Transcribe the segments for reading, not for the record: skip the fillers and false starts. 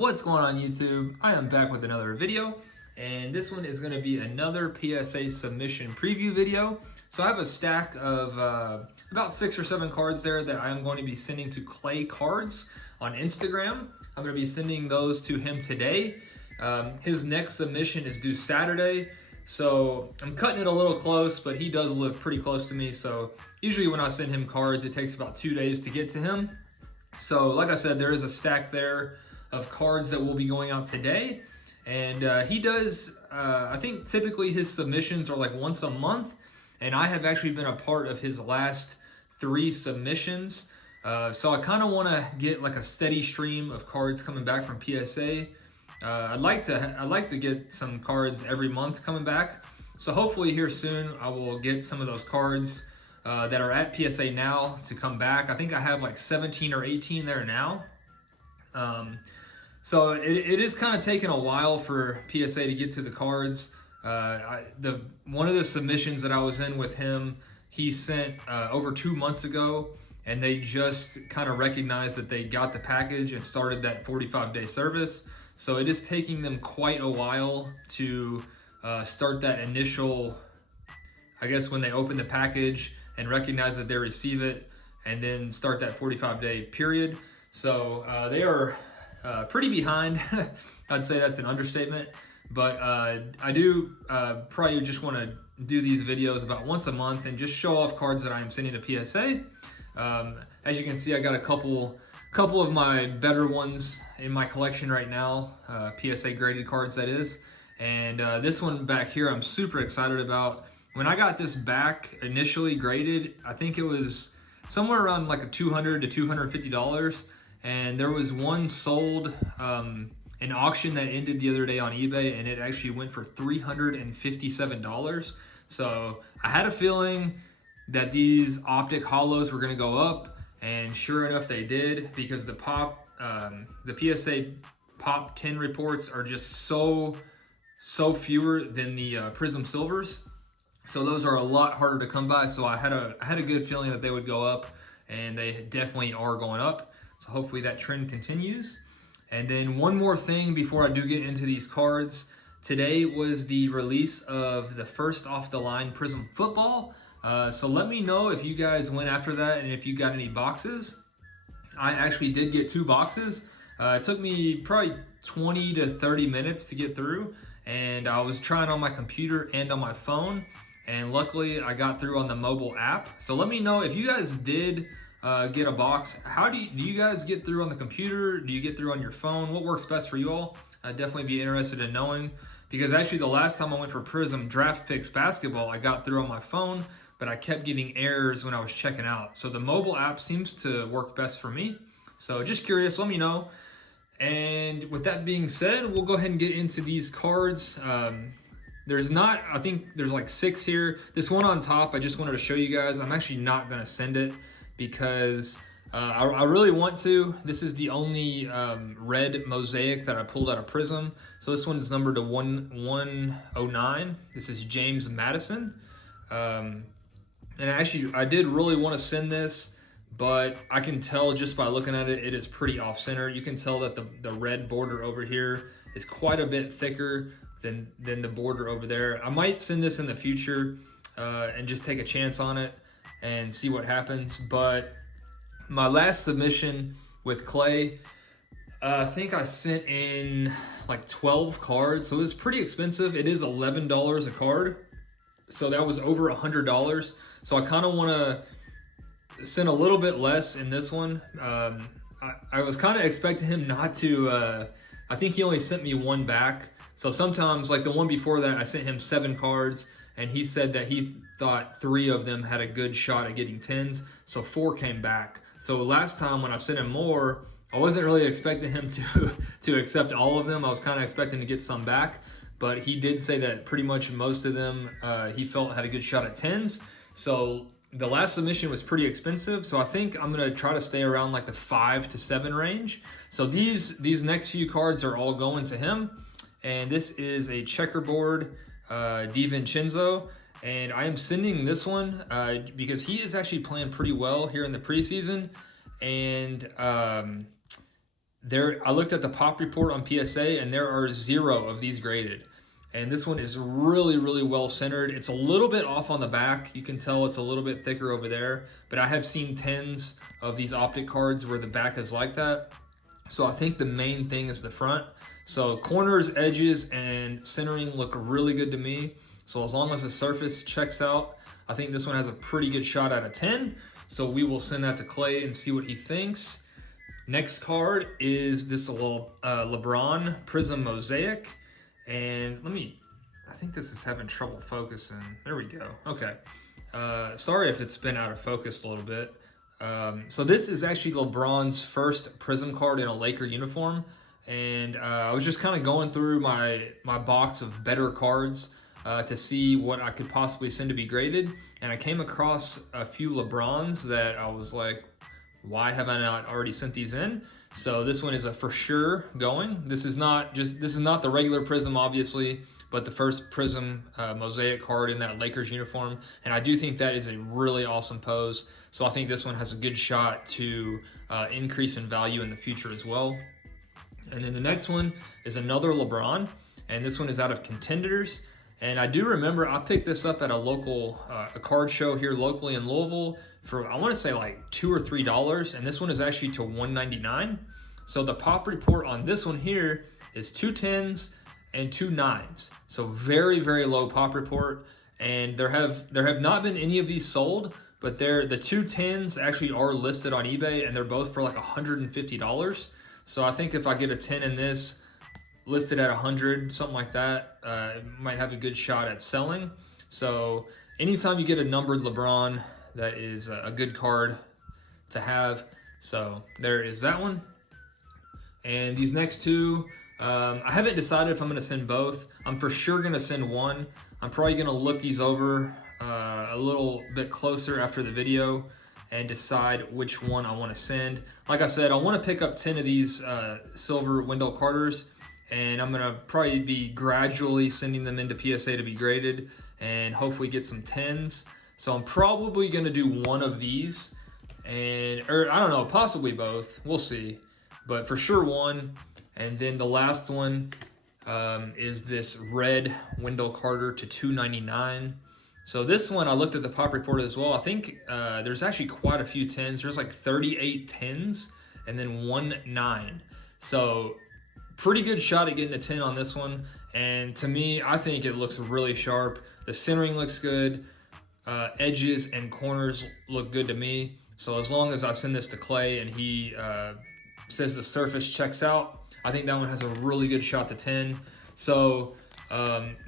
What's going on YouTube? I am back with another video, and this one is going to be another PSA submission preview video. So I have a stack of about 6 or 7 cards there that I am going to be sending to Clay Cards on Instagram. I'm going to be sending those to him today. His next submission is due Saturday, so I'm cutting it a little close, but he does live pretty close to me. So usually when I send him cards, it takes about 2 days to get to him. So like I said, there is a stack there of cards that will be going out today. And he does, I think typically his submissions are like once a month. And I have actually been a part of his last 3 submissions. So I kind of want to get like a steady stream of cards coming back from PSA. I'd like to get some cards every month coming back. So hopefully here soon I will get some of those cards that are at PSA now to come back. I think I have like 17 or 18 there now. So it is kind of taking a while for PSA to get to the cards. One of the submissions that I was in with him, he sent over 2 months ago, and they just kind of recognized that they got the package and started that 45-day service. So it is taking them quite a while to start that initial, I guess, when they open the package and recognize that they receive it, and then start that 45-day period. So they are pretty behind. I'd say that's an understatement, but I do probably just want to do these videos about once a month and just show off cards that I am sending to PSA. As you can see, I got a couple of my better ones in my collection right now, PSA graded cards that is. And this one back here I'm super excited about. When I got this back initially graded, I think it was somewhere around like a $200 to $250. And there was one sold, an auction that ended the other day on eBay, and it actually went for $357. So I had a feeling that these optic hollows were gonna go up, and sure enough they did, because the PSA Pop 10 reports are just so fewer than the Prism Silvers. So those are a lot harder to come by. So I had a good feeling that they would go up, and they definitely are going up. So hopefully that trend continues. And then one more thing before I do get into these cards. Today was the release of the first off the line Prism Football. So let me know if you guys went after that and if you got any boxes. I actually did get 2 boxes. It took me probably 20 to 30 minutes to get through. And I was trying on my computer and on my phone. And luckily I got through on the mobile app. So let me know if you guys did get a box. How do you guys get through on the computer? Do you get through on your phone? What works best for you all? I'd definitely be interested in knowing, because actually the last time I went for Prism Draft Picks Basketball, I got through on my phone, but I kept getting errors when I was checking out. So the mobile app seems to work best for me. So just curious, let me know. And with that being said, we'll go ahead and get into these cards. I think there's like 6 here. This one on top, I just wanted to show you guys. I'm actually not gonna send it, because I really want to. This is the only red mosaic that I pulled out of Prism. So this one is numbered to 109. This is James Madison. And actually, I did really want to send this, but I can tell just by looking at it, it is pretty off-center. You can tell that the red border over here is quite a bit thicker than the border over there. I might send this in the future and just take a chance on it and see what happens. But my last submission with Clay, I think I sent in like 12 cards, so it was pretty expensive. It is $11 a card, so that was over $100. So I kind of want to send a little bit less in this one. I was kind of expecting him not to, I think he only sent me 1 back. So sometimes, like the one before that, I sent him 7 cards, and he said that he thought 3 of them had a good shot at getting 10s, so 4 came back. So last time when I sent him more, I wasn't really expecting him to accept all of them. I was kind of expecting to get some back, but he did say that pretty much most of them he felt had a good shot at 10s. So the last submission was pretty expensive, so I think I'm gonna try to stay around like the 5 to 7 range. So these next few cards are all going to him, and this is a checkerboard DiVincenzo. And I am sending this one because he is actually playing pretty well here in the preseason. And I actually, I did really want to send this, but I can tell just by looking at it, it is pretty off-center. You can tell that the red border over here is quite a bit thicker than the border over there. I might send this in the future and just take a chance on it and see what happens. But with that being said, we'll go ahead and get into these cards. There's not, I think there's like 6 here. This one on top, I just wanted to show you guys. I'm actually not gonna send it, because I looked at the pop report on PSA, and there are 0 of these graded. And this one is really, really well centered. It's a little bit off on the back. You can tell it's a little bit thicker over there, but I have seen 10s of these optic cards where the back is like that. So I think the main thing is the front. So corners, edges, and centering look really good to me. So as long as the surface checks out, I think this one has a pretty good shot out of 10. So we will send that to Clay and see what he thinks. Next card is this little LeBron Prism Mosaic. And I think this is having trouble focusing. There we go. Okay. Sorry if it's been out of focus a little bit. So this is actually LeBron's first Prism card in a Laker uniform. And I was just kind of going through my box of better cards to see what I could possibly send to be graded. And I came across a few LeBrons that I was like, why have I not already sent these in? So this one is a for sure going. This is not the regular Prism, obviously, but the first Prism Mosaic card in that Lakers uniform. And I do think that is a really awesome pose. So I think this one has a good shot to increase in value in the future as well. And then the next one is another LeBron, and this one is out of Contenders. And I do remember I picked this up at a local a card show here locally in Louisville for, I want to say like $2 or $3, and this one is actually to $1.99. So the pop report on this one here is 2 10s and 2 9s. So very, very low pop report, and there have not been any of these sold, but the 2 10s actually are listed on eBay, and they're both for like $150. So I think if I get a 10 in this, listed at 100, something like that, it might have a good shot at selling. So anytime you get a numbered LeBron, that is a good card to have. So there is that one. And these next two, I haven't decided if I'm going to send both. I'm for sure going to send one. I'm probably going to look these over a little bit closer after the video and decide which one I want to send. Like I said, I want to pick up 10 of these silver Wendell Carters, and I'm going to probably be gradually sending them into PSA to be graded and hopefully get some 10s. So I'm probably going to do one of these, or I don't know, possibly both. We'll see. But for sure one. And then the last one is this red Wendell Carter to $2.99. So this one, I looked at the pop report as well. I think there's actually quite a few 10s. There's like 38 10s and then 1 9. So pretty good shot at getting a 10 on this one. And to me, I think it looks really sharp. The centering looks good. Edges and corners look good to me. So as long as I send this to Clay and he says the surface checks out, I think that one has a really good shot to 10. So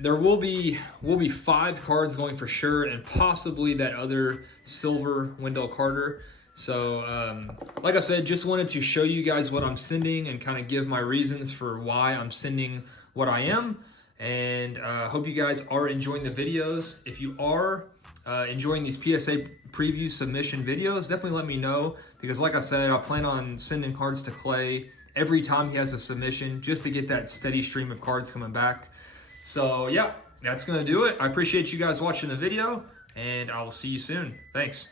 there will be 5 cards going for sure, and possibly that other silver Wendell Carter. So like I said, just wanted to show you guys what I'm sending and kind of give my reasons for why I'm sending what I am. And hope you guys are enjoying the videos. If you are enjoying these PSA preview submission videos, definitely let me know, because like I said, I plan on sending cards to Clay every time he has a submission, just to get that steady stream of cards coming back. So yeah, that's gonna do it. I appreciate you guys watching the video, and I will see you soon. Thanks.